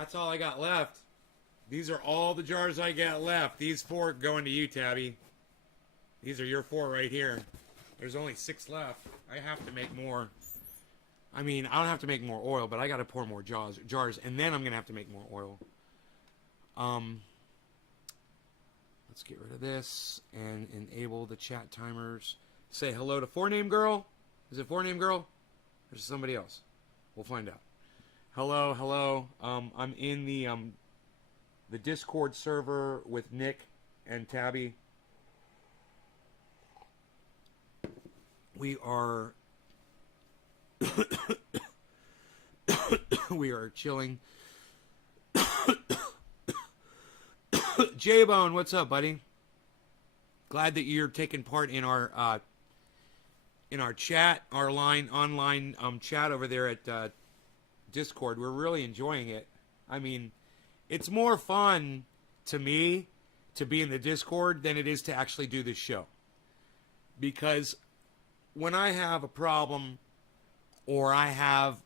That's all I got left. These are all the jars I got left. These 4 going to you, Tabby. These are your 4 right here. There's only 6 left. I have to make more. I mean, I don't have to make more oil, but I got to pour more jars, and then I'm going to have to make more oil. Let's get rid of this and enable the chat timers. Say hello to 4Name Girl. Is it 4Name Girl? Or is it somebody else? We'll find out. Hello, hello. I'm in the Discord server with Nick and Tabby. We are we are chilling. J-Bone, what's up, buddy? Glad that you're taking part in our chat, our online chat over there at Discord. We're really enjoying it. I mean, it's more fun to me to be in the Discord than it is to actually do this show. Because when I have a problem or I have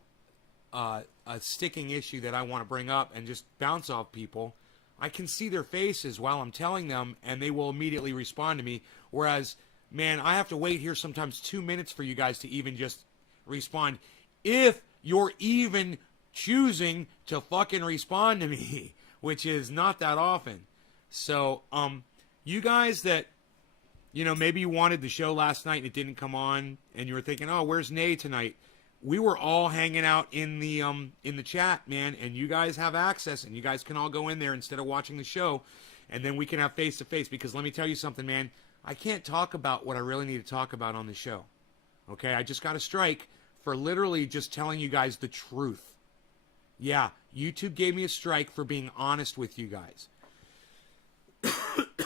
a sticking issue that I want to bring up and just bounce off people, I can see their faces while I'm telling them, and they will immediately respond to me. Whereas, man, I have to wait here sometimes 2 minutes for you guys to even just respond. If you're even choosing to fucking respond to me, which is not that often. So, you guys that, you know, maybe you wanted the show last night and it didn't come on, and you were thinking, oh, where's Nay tonight? We were all hanging out in the chat, man, and you guys have access, and you guys can all go in there instead of watching the show, and then we can have face-to-face, because let me tell you something, man, I can't talk about what I really need to talk about on the show, okay? I just got a strike for literally just telling you guys the truth. Yeah, YouTube gave me a strike for being honest with you guys.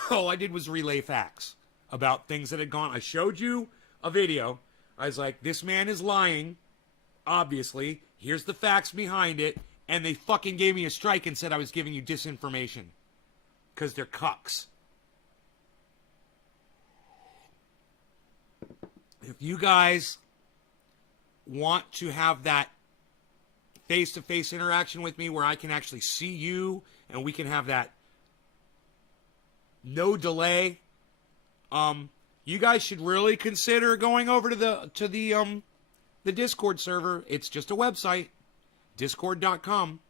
All I did was relay facts about things that had gone. I showed you a video. I was like, this man is lying. Obviously, here's the facts behind it, and they fucking gave me a strike and said I was giving you disinformation. Because they're cucks. If you guys want to have that face-to-face interaction with me where I can actually see you and we can have that no delay, you guys should really consider going over to the Discord server. It's just a website, discord.com.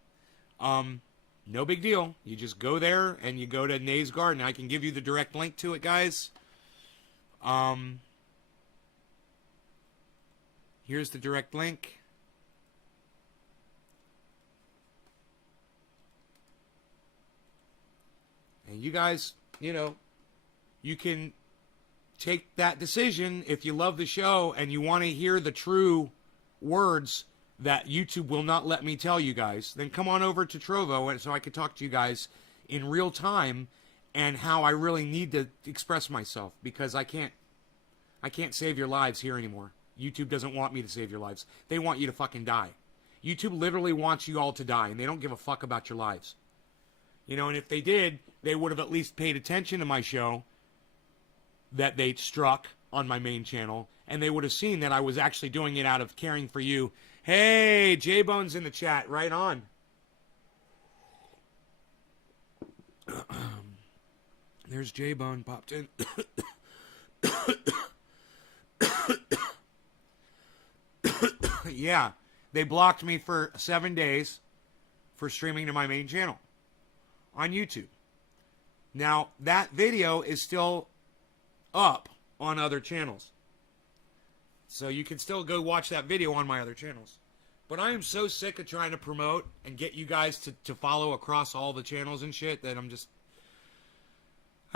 No big deal. You just go there and you go to Nay's Garden. I can give you the direct link to it, guys. Here's the direct link. And you guys, you know, you can take that decision if you love the show and you want to hear the true words that YouTube will not let me tell you guys. Then come on over to Trovo so I can talk to you guys in real time and how I really need to express myself, because I can't save your lives here anymore. YouTube doesn't want me to save your lives. They want you to fucking die. YouTube literally wants you all to die, and they don't give a fuck about your lives. You know, and if they did, they would have at least paid attention to my show that they struck on my main channel, and they would have seen that I was actually doing it out of caring for you. Hey, J-Bone's in the chat. Right on. There's J-Bone popped in. Yeah, they blocked me for 7 days for streaming to my main channel on YouTube. Now, that video is still up on other channels. So you can still go watch that video on my other channels. But I am so sick of trying to promote and get you guys to follow across all the channels and shit that I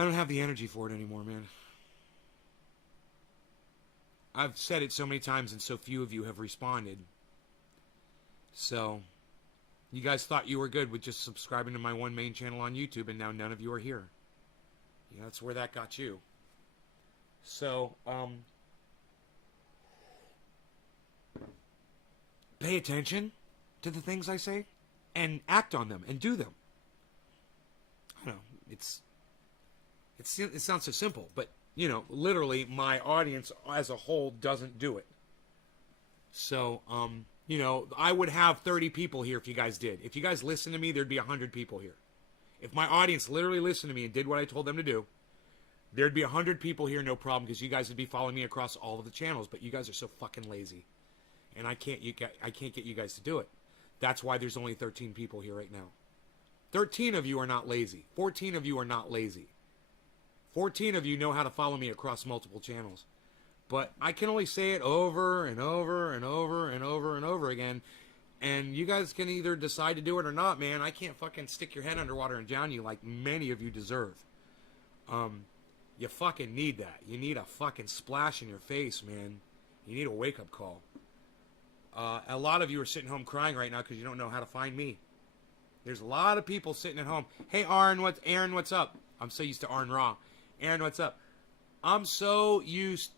don't have the energy for it anymore, man. I've said it so many times and so few of you have responded. So, you guys thought you were good with just subscribing to my one main channel on YouTube, and now none of you are here. Yeah, that's where that got you. So, pay attention to the things I say and act on them and do them. I don't know, it sounds so simple, but you know, literally my audience as a whole doesn't do it. So, You know, I would have 30 people here if you guys did. If you guys listened to me, there'd be 100 people here. If my audience literally listened to me and did what I told them to do, there'd be 100 people here, no problem, because you guys would be following me across all of the channels. But you guys are so fucking lazy, and I can't get you guys to do it. That's why there's only 13 people here right now. 13 of you are not lazy. 14 of you are not lazy. 14 of you know how to follow me across multiple channels. But I can only say it over and over and over and over and over again. And you guys can either decide to do it or not, man. I can't fucking stick your head underwater and drown you like many of you deserve. You fucking need that. You need a fucking splash in your face, man. You need a wake-up call. A lot of you are sitting home crying right now because you don't know how to find me. There's a lot of people sitting at home. Hey, Aaron, what's up? I'm so used to Aaron Raw. Aaron, what's up? I'm so used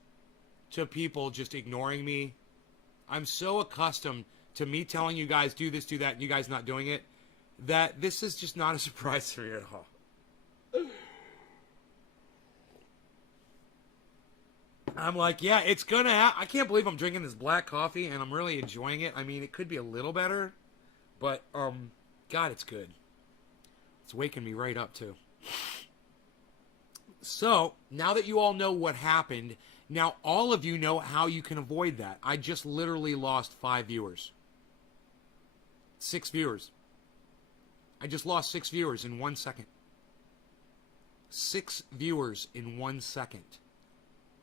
to people just ignoring me. I'm so accustomed to me telling you guys do this, do that, and you guys not doing it, that this is just not a surprise to me at all. I'm like, yeah, it's gonna happen. I can't believe I'm drinking this black coffee and I'm really enjoying it. I mean, it could be a little better, but God, it's good. It's waking me right up too. So now that you all know what happened, now all of you know how you can avoid that. I just literally lost 5 viewers. 6 viewers. I just lost 6 viewers in 1 second. 6 viewers in 1 second.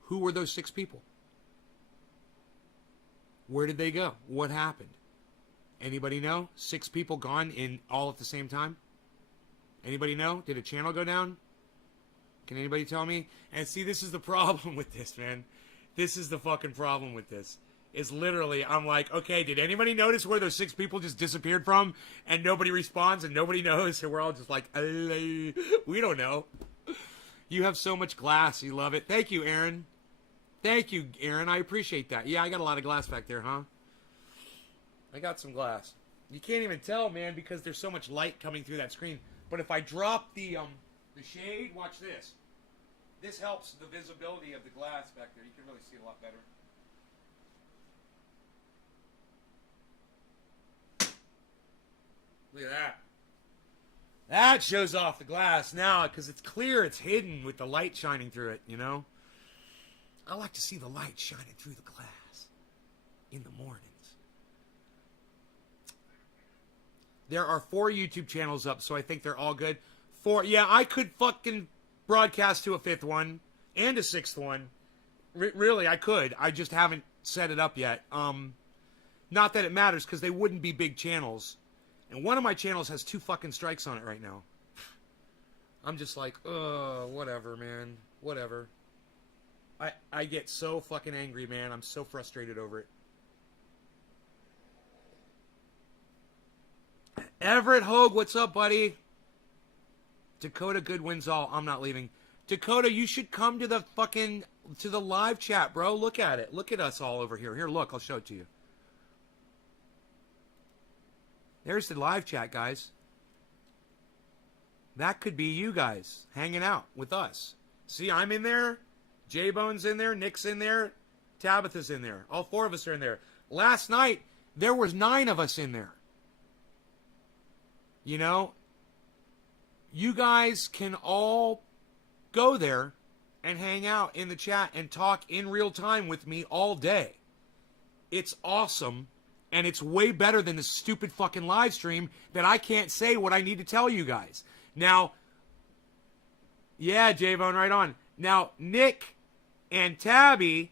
Who were those 6 people? Where did they go? What happened? Anybody know? 6 people gone in all at the same time? Anybody know? Did a channel go down? Can anybody tell me? And see, this is the problem with this, man. This is the fucking problem with this. Is literally, I'm like, okay, did anybody notice where those 6 people just disappeared from? And nobody responds and nobody knows. And we're all just like, we don't know. You have so much glass. You love it. Thank you, Aaron. Thank you, Aaron. I appreciate that. Yeah, I got a lot of glass back there, huh? I got some glass. You can't even tell, man, because there's so much light coming through that screen. But if I drop the shade, watch this. This helps the visibility of the glass back there. You can really see a lot better. Look at that. That shows off the glass now because it's clear, it's hidden with the light shining through it, you know? I like to see the light shining through the glass in the mornings. There are 4 YouTube channels up, so I think they're all good. 4, yeah, I could fucking broadcast to a 5th one and a 6th one. Really, I could. I just haven't set it up yet. Not that it matters because they wouldn't be big channels. And one of my channels has 2 fucking strikes on it right now. I'm just like, whatever, man. Whatever. I get so fucking angry, man. I'm so frustrated over it. Everett Hogue, what's up, buddy? Dakota Goodwin's all. I'm not leaving. Dakota, you should come to the live chat, bro. Look at it. Look at us all over here. Here, look. I'll show it to you. There's the live chat, guys. That could be you guys hanging out with us. See, I'm in there. J-Bone's in there. Nick's in there. Tabitha's in there. All 4 of us are in there. Last night, there was 9 of us in there. You know, you guys can all go there and hang out in the chat and talk in real time with me all day. It's awesome, and it's way better than the stupid fucking live stream that I can't say what I need to tell you guys. Now, yeah, J-Bone, right on. Now, Nick and Tabby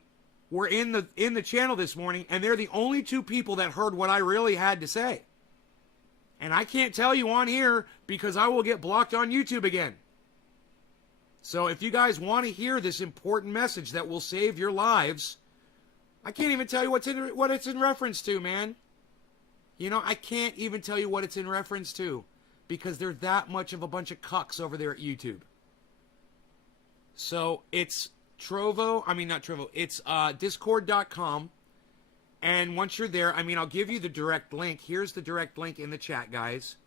were in the channel this morning, and they're the only 2 people that heard what I really had to say. And I can't tell you on here because I will get blocked on YouTube again. So if you guys want to hear this important message that will save your lives, I can't even tell you what it's in reference to, man. You know, I can't even tell you what it's in reference to because they're that much of a bunch of cucks over there at YouTube. So it's it's discord.com. And once you're there, I'll give you the direct link. Here's the direct link in the chat, guys.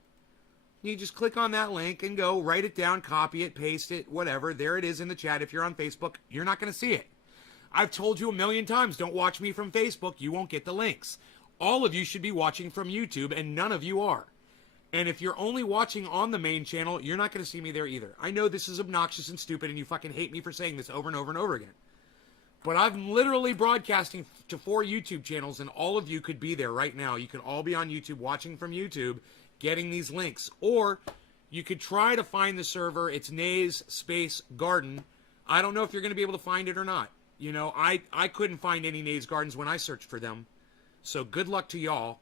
You just click on that link and go, write it down, copy it, paste it, whatever. There it is in the chat. If you're on Facebook, you're not going to see it. I've told you a million times, don't watch me from Facebook. You won't get the links. all of you should be watching from YouTube, and none of you are. And if you're only watching on the main channel, you're not going to see me there either. I know this is obnoxious and stupid, and you fucking hate me for saying this over and over and over again. But I'm literally broadcasting to 4 YouTube channels, and all of you could be there right now. You could all be on YouTube, watching from YouTube, getting these links. Or you could try to find the server. It's Nays Space Garden. I don't know if you're going to be able to find it or not. You know, I couldn't find any Nays Gardens when I searched for them. So good luck to y'all.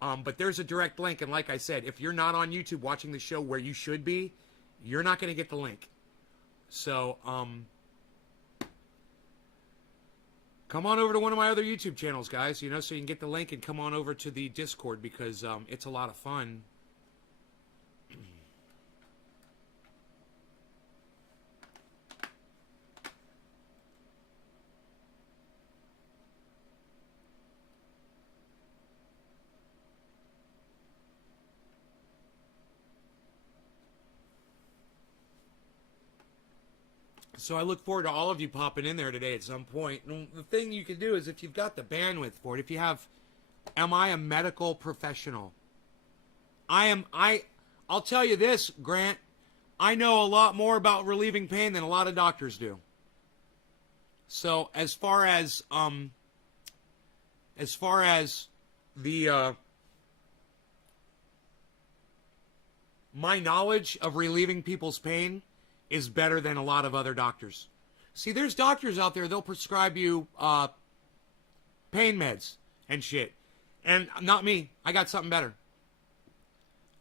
But there's a direct link, and like I said, if you're not on YouTube watching the show where you should be, you're not going to get the link. So, come on over to one of my other YouTube channels, guys, you know, so you can get the link and come on over to the Discord because it's a lot of fun. So I look forward to all of you popping in there today at some point. And the thing you can do is if you've got the bandwidth for it, if you have, am I a medical professional? I'll tell you this, Grant, I know a lot more about relieving pain than a lot of doctors do. So as far as the, my knowledge of relieving people's pain is better than a lot of other doctors. See, there's doctors out there, they'll prescribe you pain meds and shit. And not me. I got something better.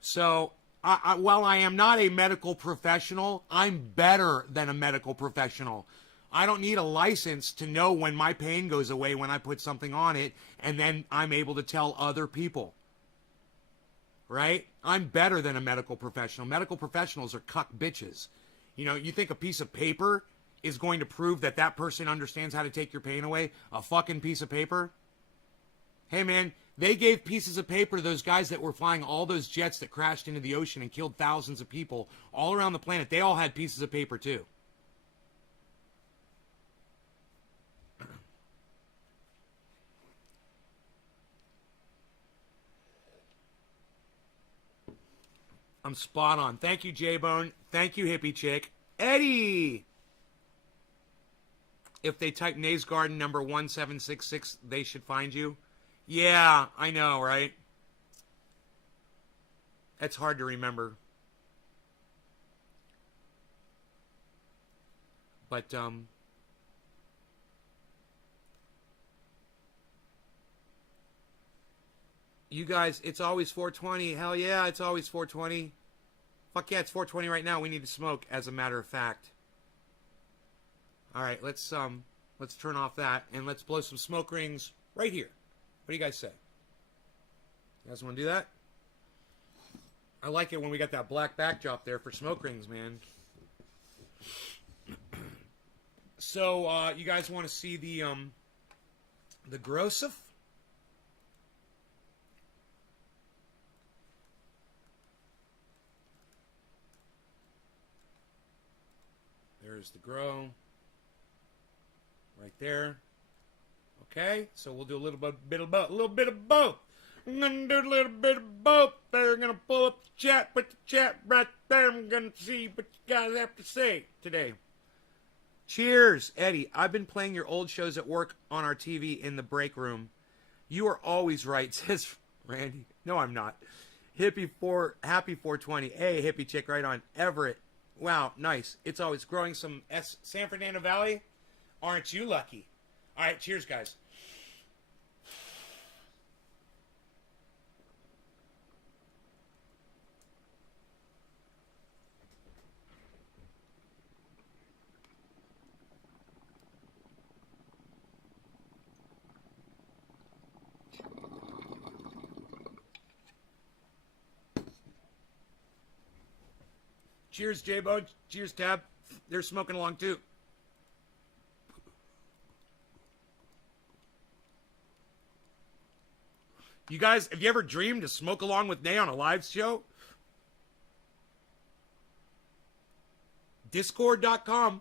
So, while I am not a medical professional, I'm better than a medical professional. I don't need a license to know when my pain goes away when I put something on it, and then I'm able to tell other people. Right? I'm better than a medical professional. Medical professionals are cuck bitches. You know, you think a piece of paper is going to prove that that person understands how to take your pain away? A fucking piece of paper? Hey, man, they gave pieces of paper to those guys that were flying all those jets that crashed into the ocean and killed thousands of people all around the planet. They all had pieces of paper, too. I'm spot on. Thank you, J-Bone. Thank you, Hippie Chick. Eddie! If they type Nays Garden number 1766, they should find you. Yeah, I know, right? That's hard to remember. But, you guys, it's always 420. Hell yeah, it's always 420. Fuck yeah, it's 420 right now. We need to smoke, as a matter of fact. All right, let's turn off that and let's blow some smoke rings right here. What do you guys say? You guys want to do that? I like it when we got that black backdrop there for smoke rings, man. So, you guys want to see the Grosif? There's the grow. Right there. Okay, so we'll do a little bit of both. I'm gonna do a little bit of both. They're gonna pull up the chat, put the chat right there. I'm gonna see what you guys have to say today. Cheers, Eddie. I've been playing your old shows at work on our TV in the break room. You are always right, says Randy. No, I'm not. Happy 420. Hey, hippie chick, right on. Everett. Wow, nice. It's always growing some San Fernando Valley. Aren't you lucky? All right, cheers, guys. Cheers, J-Bo. Cheers, Tab. They're smoking along, too. You guys, have you ever dreamed to smoke along with Nay on a live show? Discord.com.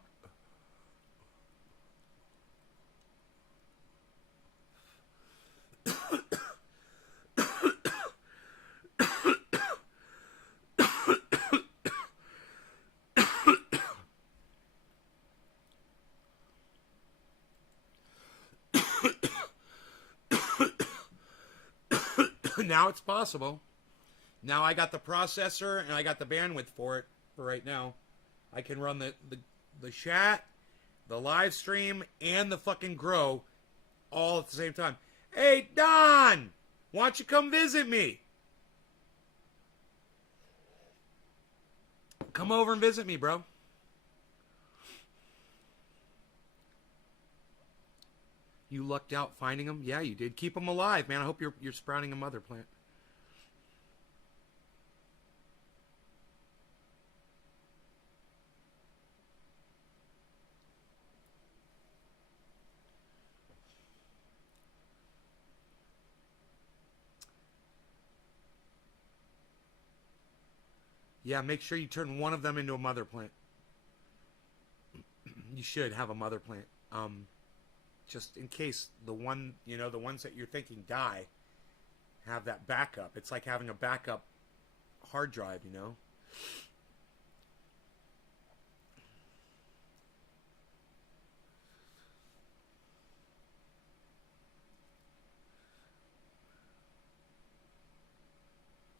Now it's possible. Now I got the processor and I got the bandwidth for it for right now. I can run the chat, the live stream, and the fucking grow all at the same time. Hey, Don! Why don't you come visit me? Come over and visit me, bro. You lucked out finding them? Yeah, you did. Keep them alive, man. I hope you're sprouting a mother plant. Yeah, make sure you turn one of them into a mother plant. You should have a mother plant. Just in case the one, the ones that you're thinking die, have that backup. It's like having a backup hard drive,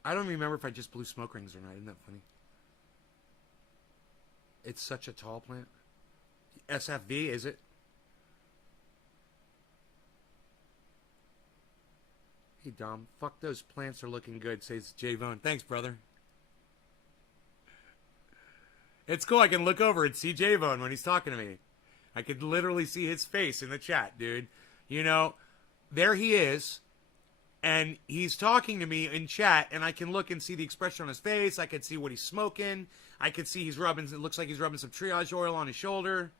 I don't remember if I just blew smoke rings or not. Isn't that funny? It's such a tall plant. SFV, is it? Hey, Dom. Fuck, those plants are looking good, says Jay Vaughn. Thanks, brother. It's cool. I can look over and see Jay Vaughn when he's talking to me. I could literally see his face in the chat, dude. There he is. And he's talking to me in chat, and I can look and see the expression on his face. I can see what he's smoking. I can see it looks like he's rubbing some triage oil on his shoulder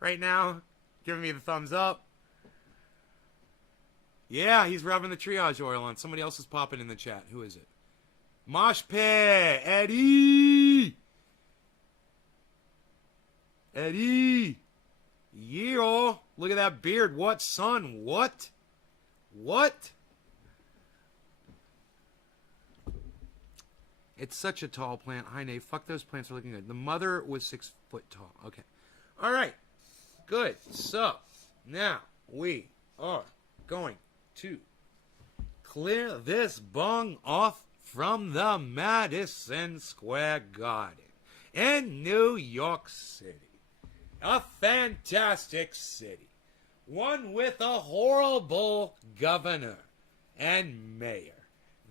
right now, giving me the thumbs up. Yeah, he's rubbing the triage oil on. Somebody else is popping in the chat. Who is it? Mosh Pit, Eddie! Eddie! Yeah, look at that beard. What, son? What? What? It's such a tall plant. Hi, Nate. Fuck, those plants are looking good. The mother was 6 foot tall. Okay. All right. Good. So, now we are going to clear this bung off from the Madison Square Garden in New York City. A fantastic city. One with a horrible governor and mayor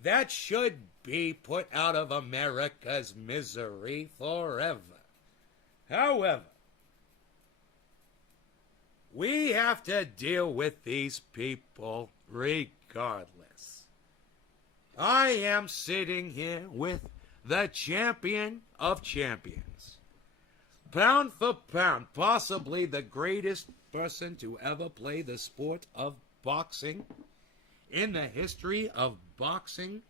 that should be put out of America's misery forever. However, we have to deal with these people regardless. I am sitting here with the champion of champions. Pound for pound, possibly the greatest person to ever play the sport of boxing in the history of boxing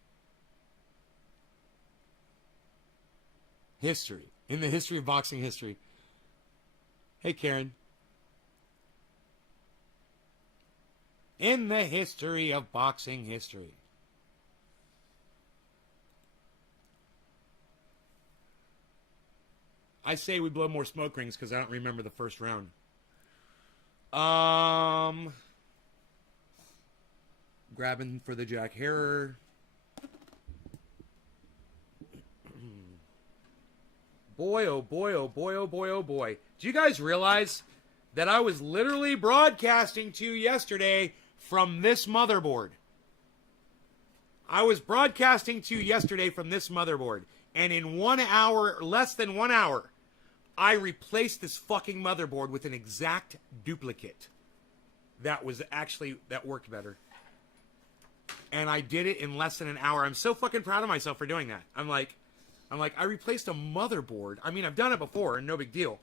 history. In the history of boxing history. Hey, Karen. In the history of boxing history. I say we blow more smoke rings because I don't remember the first round. Grabbing for the Jack Harrer. Boy, oh boy, oh boy, oh boy, oh boy. Do you guys realize that I was literally broadcasting to you yesterday from this motherboard? I was broadcasting to you yesterday from this motherboard. And in 1 hour, less than 1 hour, I replaced this fucking motherboard with an exact duplicate that worked better. And I did it in less than an hour. I'm so fucking proud of myself for doing that. I'm like, I replaced a motherboard. I mean, I've done it before, and no big deal.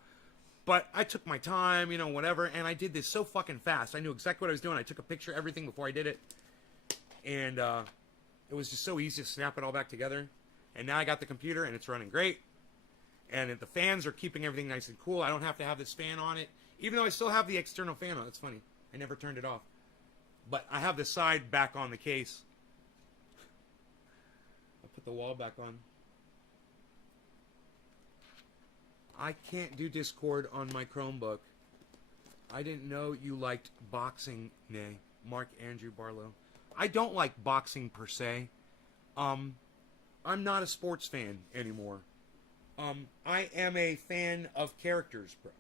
But I took my time, whatever, and I did this so fucking fast. I knew exactly what I was doing. I took a picture of everything before I did it. And it was just so easy to snap it all back together. And now I got the computer, and it's running great. And the fans are keeping everything nice and cool. I don't have to have this fan on it. Even though I still have the external fan on. It's funny. I never turned it off. But I have the side back on the case. I put the wall back on. I can't do Discord on my Chromebook. I didn't know you liked boxing, Nay. Mark Andrew Barlow. I don't like boxing per se. I'm not a sports fan anymore. I am a fan of characters, bro.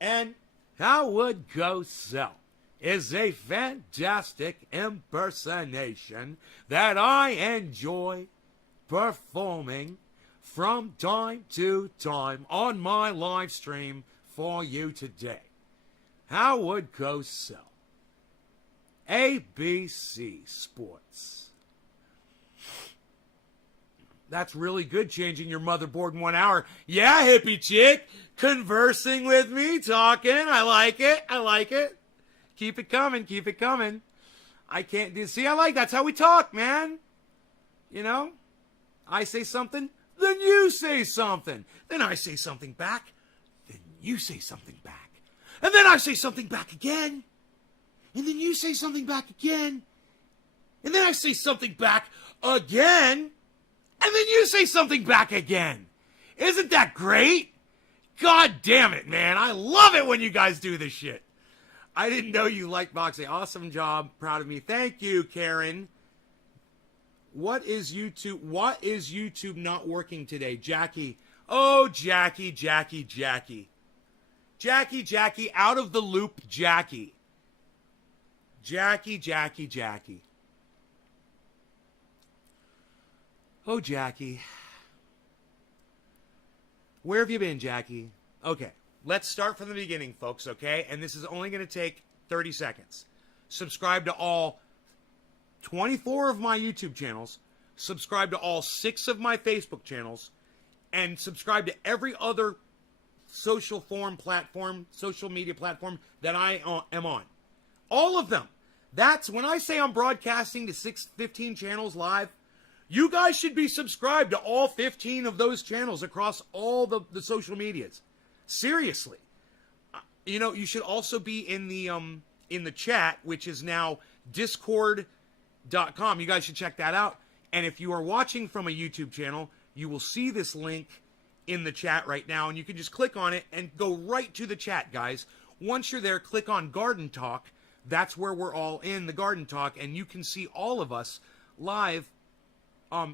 And Howard Cosell is a fantastic impersonation that I enjoy performing from time to time on my live stream for you today. Howard Cosell, ABC Sports. That's really good, changing your motherboard in 1 hour. Yeah, hippie chick, conversing with me, talking. I like it. I like it. Keep it coming. Keep it coming. I can't do. See, I like that's how we talk, man. You know, I say something, then you say something. Then I say something back, then you say something back. And then I say something back again. And then you say something back again. And then I say something back again. And then you say something back again. Isn't that great? God damn it, man. I love it when you guys do this shit. I didn't know you liked boxing. Awesome job. Proud of me. Thank you, Karen. What is YouTube not working today? Jackie. Oh, Jackie. Jackie, out of the loop, Jackie. Jackie. Oh, Jackie. Where have you been, Jackie? Okay, let's start from the beginning, folks, okay? And this is only going to take 30 seconds. Subscribe to all 24 of my YouTube channels. Subscribe to all 6 of my Facebook channels. And subscribe to every other social media platform that I am on. All of them. That's when I say I'm broadcasting to 15 channels live. You guys should be subscribed to all 15 of those channels across all the social medias. Seriously. You know, you should also be in the chat, which is now discord.com. You guys should check that out. And if you are watching from a YouTube channel, you will see this link in the chat right now, and you can just click on it and go right to the chat, guys. Once you're there, click on Garden Talk. That's where we're all in the Garden Talk, and you can see all of us live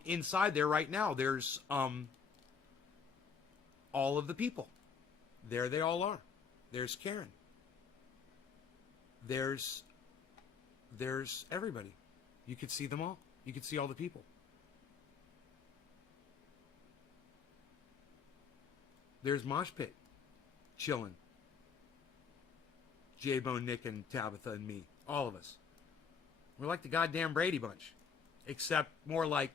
inside there right now. There's all of the people. There they all are. There's Karen. There's everybody. You could see them all. You could see all the people. There's Mosh Pit. Chilling. J-Bone, Nick, and Tabitha, and me. All of us. We're like the goddamn Brady Bunch. Except more like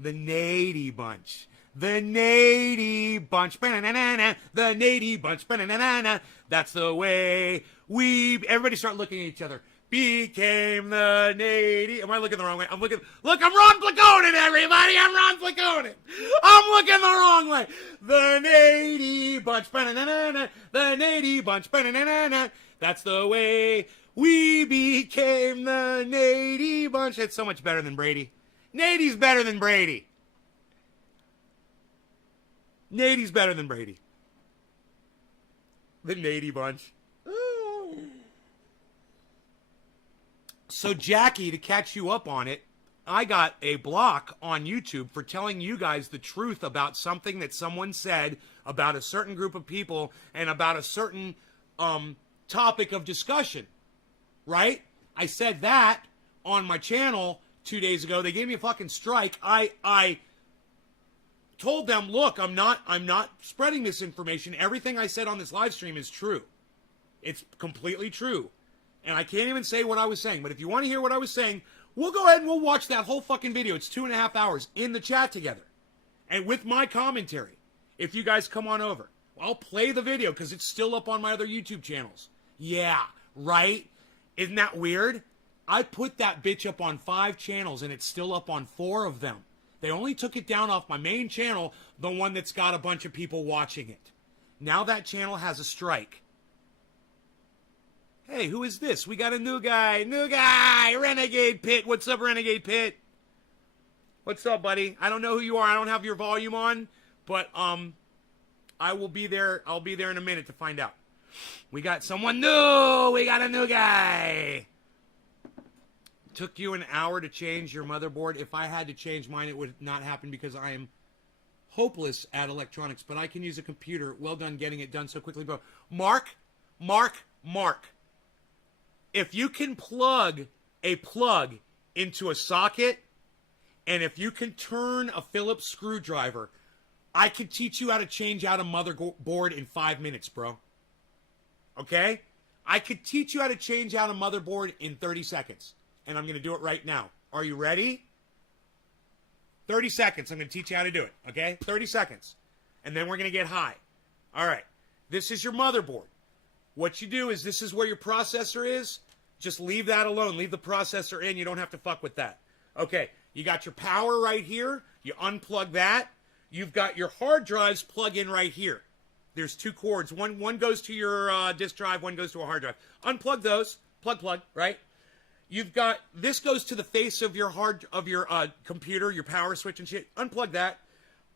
the Nady Bunch. The Nady Bunch. Ba-na-na-na-na. The Nady Bunch. Ba-na-na-na-na. That's the way everybody start looking at each other. Became the Nady. Am I looking the wrong way? Look, I'm Ron Placonin, everybody. I'm Ron Placonin. I'm looking the wrong way. The Nady Bunch. Ba-na-na-na-na. The Nady Bunch. Ba-na-na-na-na. That's the way we became the Nady Bunch. It's so much better than Brady. Nady's better than Brady. Nady's better than Brady. The Nady Bunch. So, Jackie, to catch you up on it, I got a block on YouTube for telling you guys the truth about something that someone said about a certain group of people and about a certain topic of discussion, right? I said that on my channel 2 days ago. They gave me a fucking strike. I told them, look, I'm not spreading this information. Everything I said on this live stream is true. It's completely true. And I can't even say what I was saying. But if you want to hear what I was saying, we'll go ahead and we'll watch that whole fucking video. It's 2.5 hours in the chat together. And with my commentary, if you guys come on over. I'll play the video because it's still up on my other YouTube channels. Yeah, right? Isn't that weird? I put that bitch up on 5 channels and it's still up on 4 of them. They only took it down off my main channel, the one that's got a bunch of people watching it. Now that channel has a strike. Hey, who is this? We got a new guy. Renegade Pit. What's up, Renegade Pit? What's up, buddy? I don't know who you are. I don't have your volume on, but I will be there. I'll be there in a minute to find out. We got someone new. We got a new guy. Took you an hour to change your motherboard. If I had to change mine, it would not happen because I am hopeless at electronics, but I can use a computer. Well done getting it done so quickly, bro. Mark. If you can plug a plug into a socket, and if you can turn a Phillips screwdriver, I could teach you how to change out a motherboard in 5 minutes, bro. Okay? I could teach you how to change out a motherboard in 30 seconds. And I'm going to do it right now. Are you ready? 30 seconds. I'm going to teach you how to do it. Okay? 30 seconds. And then we're going to get high. All right. This is your motherboard. What you do is this is where your processor is. Just leave that alone. Leave the processor in. You don't have to fuck with that. Okay. You got your power right here. You unplug that. You've got your hard drives plug in right here. There's two cords. One goes to your disk drive. One goes to a hard drive. Unplug those. Plug, right? You've got, this goes to the face of your computer, your power switch and shit. Unplug that.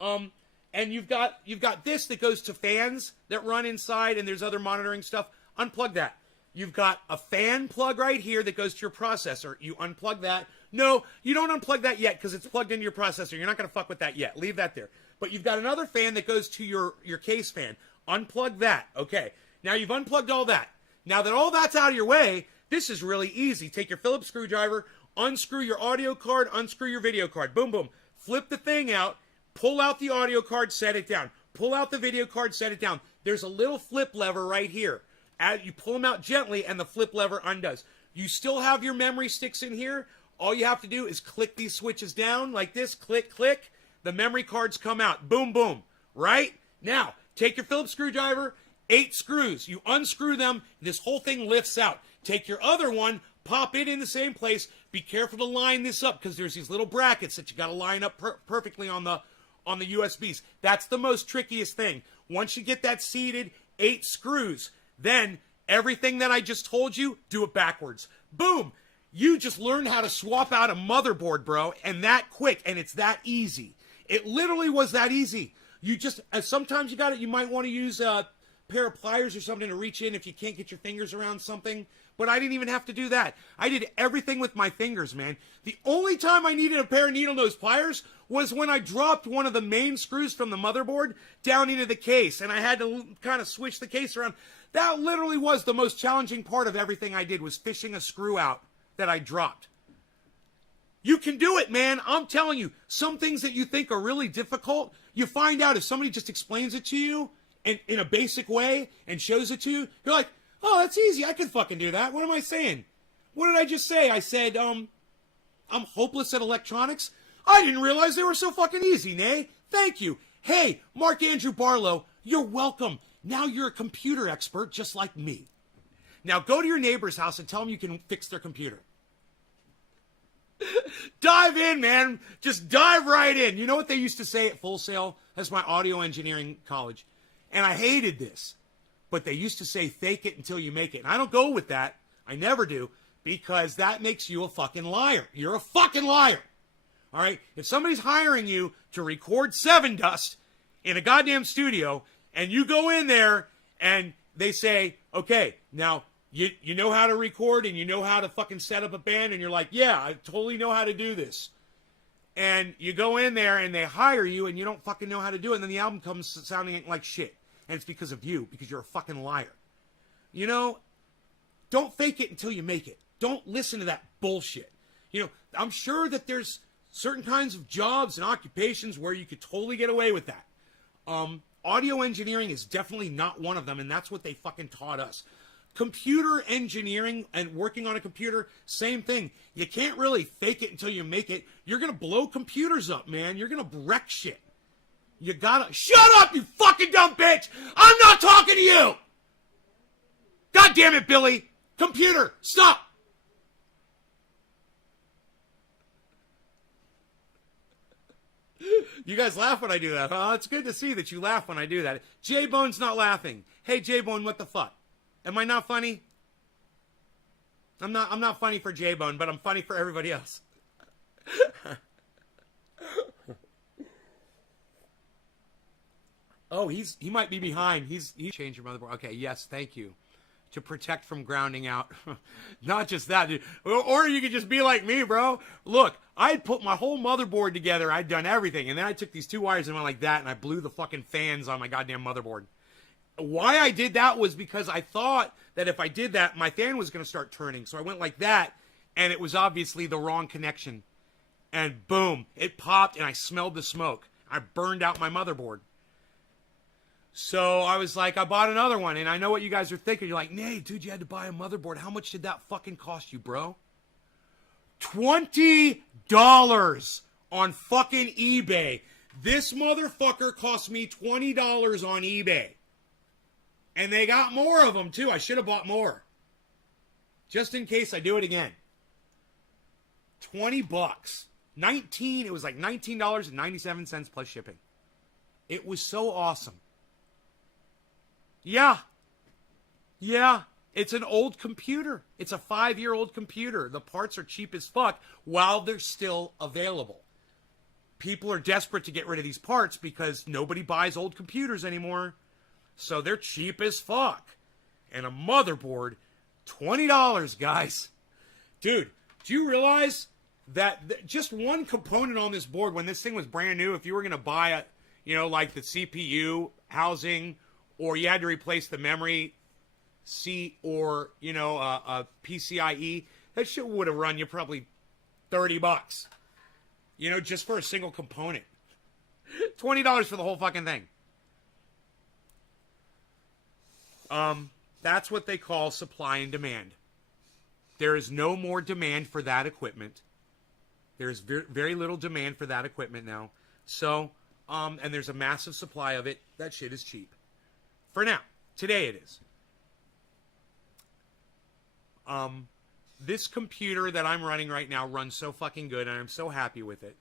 And you've got this that goes to fans that run inside, and there's other monitoring stuff. Unplug that. You've got a fan plug right here that goes to your processor. You unplug that. No, you don't unplug that yet because it's plugged into your processor. You're not going to fuck with that yet. Leave that there. But you've got another fan that goes to your case fan. Unplug that. Okay. Now you've unplugged all that. Now that all that's out of your way, this is really easy. Take your Phillips screwdriver, unscrew your audio card, unscrew your video card. Boom, boom. Flip the thing out. Pull out the audio card, set it down. Pull out the video card, set it down. There's a little flip lever right here. You pull them out gently, and the flip lever undoes. You still have your memory sticks in here. All you have to do is click these switches down like this. Click, click. The memory cards come out. Boom, boom. Right? Now, take your Phillips screwdriver, 8 screws. You unscrew them. This whole thing lifts out. Take your other one, pop it in the same place. Be careful to line this up because there's these little brackets that you got to line up perfectly on the USBs. That's the most trickiest thing. Once you get that seated, 8 screws. Then everything that I just told you, do it backwards. Boom! You just learned how to swap out a motherboard, bro, and that quick, and it's that easy. It literally was that easy. You just, sometimes you might want to use a pair of pliers or something to reach in if you can't get your fingers around something. But I didn't even have to do that. I did everything with my fingers, man. The only time I needed a pair of needle nose pliers was when I dropped one of the main screws from the motherboard down into the case, and I had to kind of switch the case around. That literally was the most challenging part of everything I did, was fishing a screw out that I dropped. You can do it, man. I'm telling you, some things that you think are really difficult, you find out if somebody just explains it to you in a basic way and shows it to you, you're like, oh, that's easy. I can fucking do that. What am I saying? What did I just say? I said, I'm hopeless at electronics. I didn't realize they were so fucking easy, Nay. Thank you. Hey, Mark Andrew Barlow, you're welcome. Now you're a computer expert just like me. Now go to your neighbor's house and tell them you can fix their computer. Dive in, man. Just dive right in. You know what they used to say at Full Sail? That's my audio engineering college. And I hated this. But they used to say, fake it until you make it. And I don't go with that. I never do. Because that makes you a fucking liar. You're a fucking liar. All right? If somebody's hiring you to record Seven Dust in a goddamn studio, and you go in there and they say, okay, now you know how to record and you know how to fucking set up a band, and you're like, yeah, I totally know how to do this. And you go in there and they hire you and you don't fucking know how to do it, and then the album comes sounding like shit. And it's because of you, because you're a fucking liar. You know, don't fake it until you make it. Don't listen to that bullshit. You know, I'm sure that there's certain kinds of jobs and occupations where you could totally get away with that. Audio engineering is definitely not one of them, and that's what they fucking taught us. Computer engineering and working on a computer, same thing. You can't really fake it until you make it. You're going to blow computers up, man. You're going to wreck shit. You gotta... Shut up, you fucking dumb bitch! I'm not talking to you! God damn it, Billy! Computer, stop! You guys laugh when I do that, huh? It's good to see that you laugh when I do that. J-Bone's not laughing. Hey, J-Bone, what the fuck? Am I not funny? I'm not funny for J-Bone, but I'm funny for everybody else. Oh, he might be behind. He changed your motherboard. Okay, yes, thank you. To protect from grounding out. Not just that, dude. Or you could just be like me, bro. Look, I'd put my whole motherboard together. I'd done everything. And then I took these two wires and went like that, and I blew the fucking fans on my goddamn motherboard. Why I did that was because I thought that if I did that, my fan was going to start turning. So I went like that, and it was obviously the wrong connection. And boom, it popped, and I smelled the smoke. I burned out my motherboard. So I was like, I bought another one, and I know what you guys are thinking. You're like, Nate, dude, you had to buy a motherboard. How much did that fucking cost you, bro? $20 on fucking eBay. This motherfucker cost me $20 on eBay. And they got more of them, too. I should have bought more. Just in case I do it again. $20. It was like $19.97 plus shipping. It was so awesome. Yeah. It's an old computer. It's a 5-year-old computer. The parts are cheap as fuck while they're still available. People are desperate to get rid of these parts because nobody buys old computers anymore. So they're cheap as fuck. And a motherboard, $20, guys. Dude, do you realize that just one component on this board, when this thing was brand new, if you were going to buy like the CPU housing, or you had to replace the memory seat, or, a PCIe, that shit would have run you probably $30. Just for a single component. $20 for the whole fucking thing. That's what they call supply and demand. There is no more demand for that equipment. There's very little demand for that equipment now. So, and there's a massive supply of it. That shit is cheap. For now. Today it is. This computer that I'm running right now runs so fucking good, and I'm so happy with it.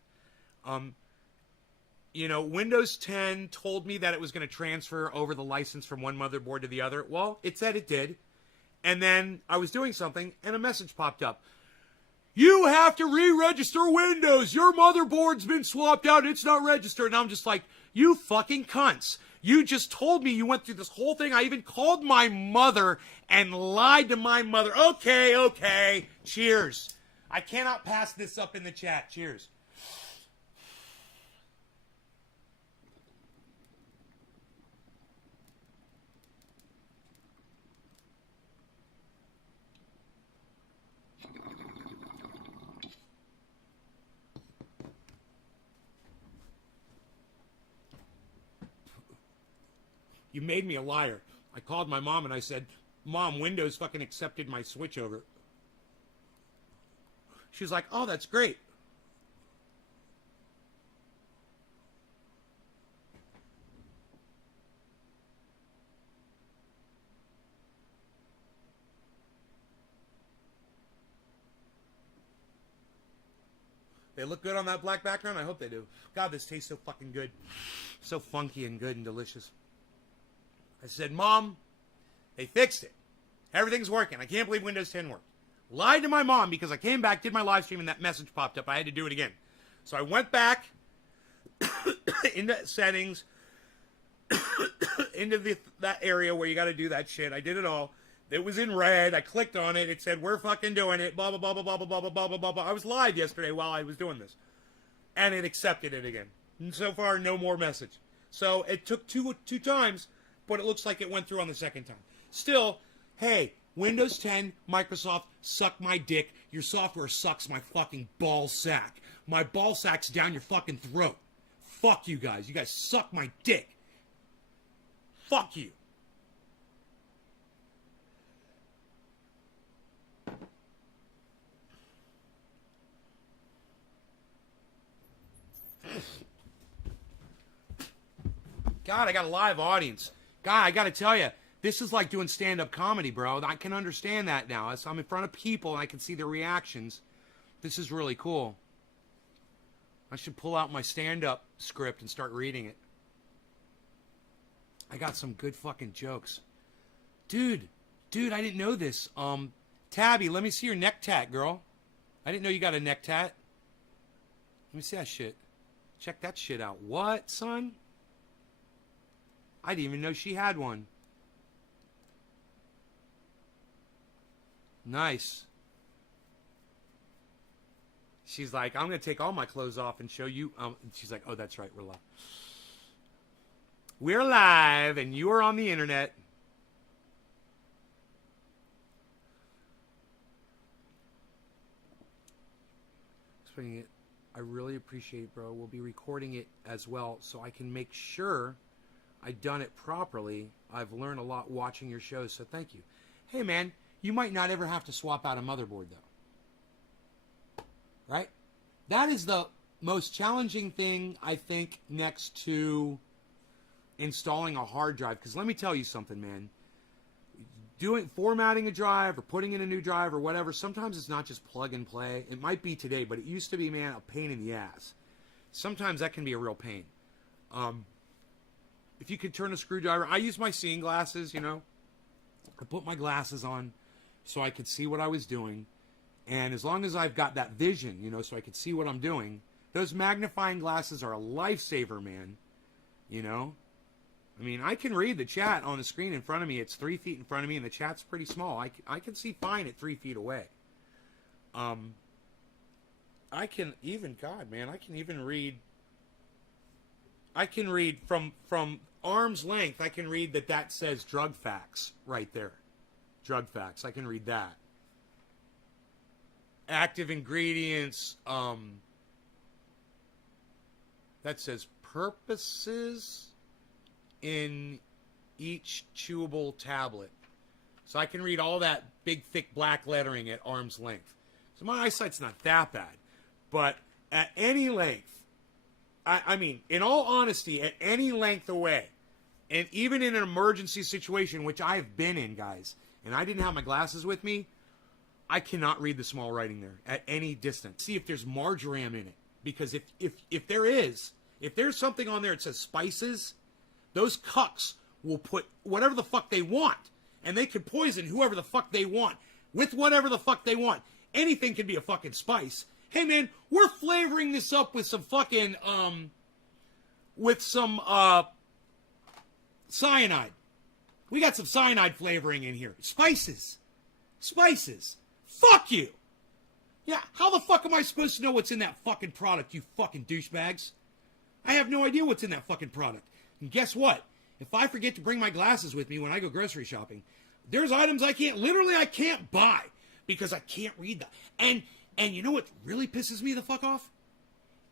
Windows 10 told me that it was going to transfer over the license from one motherboard to the other. Well, it said it did. And then I was doing something, and a message popped up. You have to re-register Windows. Your motherboard's been swapped out. It's not registered. And I'm just like, you fucking cunts. You just told me you went through this whole thing. I even called my mother and lied to my mother. Okay. Cheers. I cannot pass this up in the chat. Cheers. You made me a liar. I called my mom and I said, Mom, Windows fucking accepted my switch over. She's like, oh, that's great. They look good on that black background? I hope they do. God, this tastes so fucking good. So funky and good and delicious. I said, Mom, they fixed it. Everything's working. I can't believe Windows 10 worked. Lied to my mom because I came back, did my live stream, and that message popped up. I had to do it again. So I went back into settings, into that area where you got to do that shit. I did it all. It was in red. I clicked on it. It said, we're fucking doing it. Blah, blah, blah, blah, blah, blah, blah, blah, blah, blah, blah. I was live yesterday while I was doing this. And it accepted it again. And so far, no more message. So it took two times, but it looks like it went through on the second time. Still, hey, Windows 10, Microsoft, suck my dick. Your software sucks my fucking ball sack. My ball sack's down your fucking throat. Fuck you guys. You guys suck my dick. Fuck you. God, I got a live audience. God, I got to tell you, this is like doing stand-up comedy, bro. I can understand that now. I'm in front of people, and I can see their reactions. This is really cool. I should pull out my stand-up script and start reading it. I got some good fucking jokes. Dude, I didn't know this. Tabby, let me see your neck tat, girl. I didn't know you got a neck tat. Let me see that shit. Check that shit out. What, son? I didn't even know she had one. Nice. She's like, I'm going to take all my clothes off and show you. She's like, oh, that's right. We're live. We're live, and you are on the internet. Explaining it. I really appreciate it, bro. We'll be recording it as well, so I can make sure I've done it properly. I've learned a lot watching your shows, so thank you. Hey, man, you might not ever have to swap out a motherboard, though. Right? That is the most challenging thing, I think, next to installing a hard drive. Because let me tell you something, man. Formatting a drive or putting in a new drive or whatever, sometimes it's not just plug and play. It might be today, but it used to be, man, a pain in the ass. Sometimes that can be a real pain. If you could turn a screwdriver, I use my seeing glasses, you know. I put my glasses on so I could see what I was doing. And as long as I've got that vision, you know, so I could see what I'm doing, those magnifying glasses are a lifesaver, man. You know? I mean, I can read the chat on the screen in front of me. It's 3 feet in front of me, and the chat's pretty small. I can see fine at 3 feet away. I can even, God, man, I can even read. I can read from arm's length. I can read that says drug facts right there. Drug facts. I can read that. Active ingredients. That says purposes in each chewable tablet. So I can read all that big, thick black lettering at arm's length. So my eyesight's not that bad. But at any length, I mean, in all honesty, at any length away, and even in an emergency situation, which I've been in, guys, and I didn't have my glasses with me, I cannot read the small writing there at any distance. See if there's marjoram in it. Because if there's something on there that says spices, those cucks will put whatever the fuck they want. And they can poison whoever the fuck they want with whatever the fuck they want. Anything can be a fucking spice. Hey, man, we're flavoring this up with some fucking, cyanide. We got some cyanide flavoring in here. Spices. Fuck you. Yeah, how the fuck am I supposed to know what's in that fucking product, you fucking douchebags? I have no idea what's in that fucking product. And guess what? If I forget to bring my glasses with me when I go grocery shopping, there's items I can't buy because I can't read them. And you know what really pisses me the fuck off?